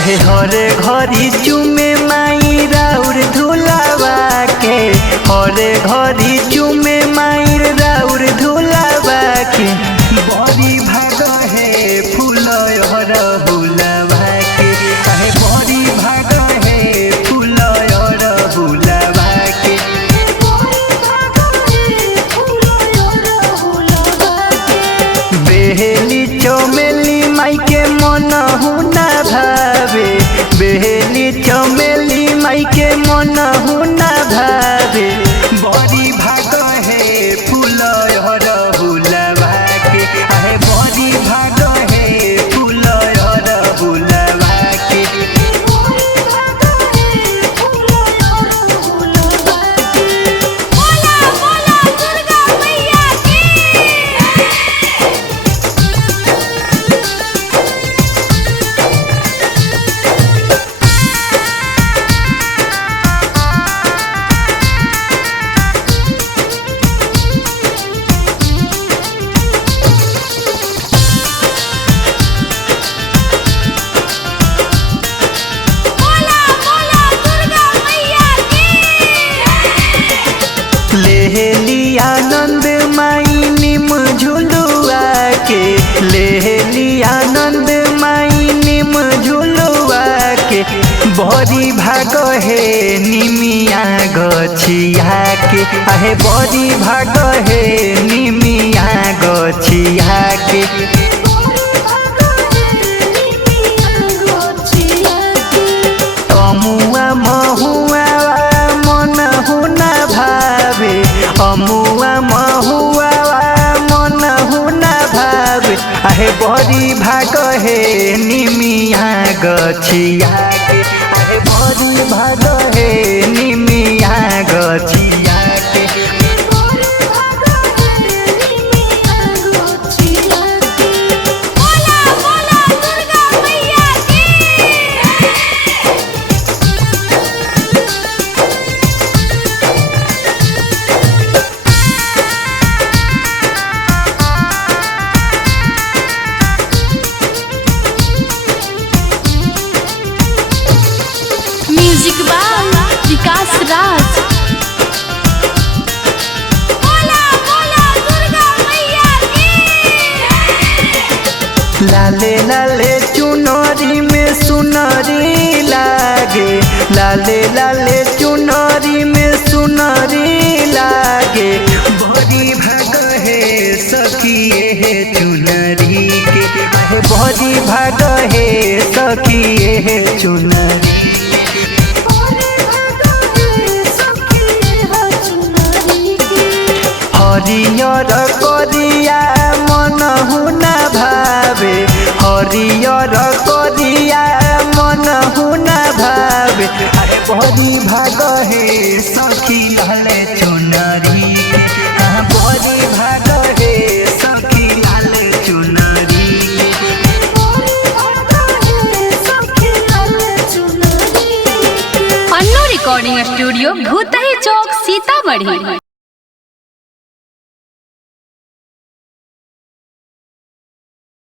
आहे हरे घरी चुमे माई राउर धुलावा के, हरे घरी चुमे माई राउर धुलावा के। बड़ी भाग है फूल हर बुलावा के, आहे बड़ी भाग है फूल हर बुलावा के। बेहली चमेली माई के मन हुना भावे, बेहली चमेली माई के मन हुना भावे। बड़ी भाग है फूल हर बुलावा के, आहे बड़ी भाग है फूल हर बुलावा के। लेहली आनंद माई निम झुलुआ के, लेहली आनंद माई निम झुलुआ के। बड़ी भाग है निमिया गछिया के, आहे बड़ी भाग है निमिया गछिया के। अमुआ महुआ मन हुना भावे, अमुआ महुआ मन हुना भावे। आहे बड़ी भाग है निमिया गछिया के, आहे बड़ी भाग है निमिया गछिया के। म्यूजिक बाय विकास राज। लाले लाले चुनरी में सुनरी लागे, लाले लाले चुनरी में सुनरी लागे। बड़ी भाग है सखिए है चुनरी के, आहे बड़ी भाग है सखिए है चुनरी। हरियर करिया मन हुना भावे, हरियर करिया मन हुना भावे। अरे बड़ी भाग है सखी लाले चुनरी के, हाँ बड़ी भाग है सखी लाले चुनरी अन्नू रिकॉर्डिंग स्टूडियो भूतही चौक सीतामढ़ी।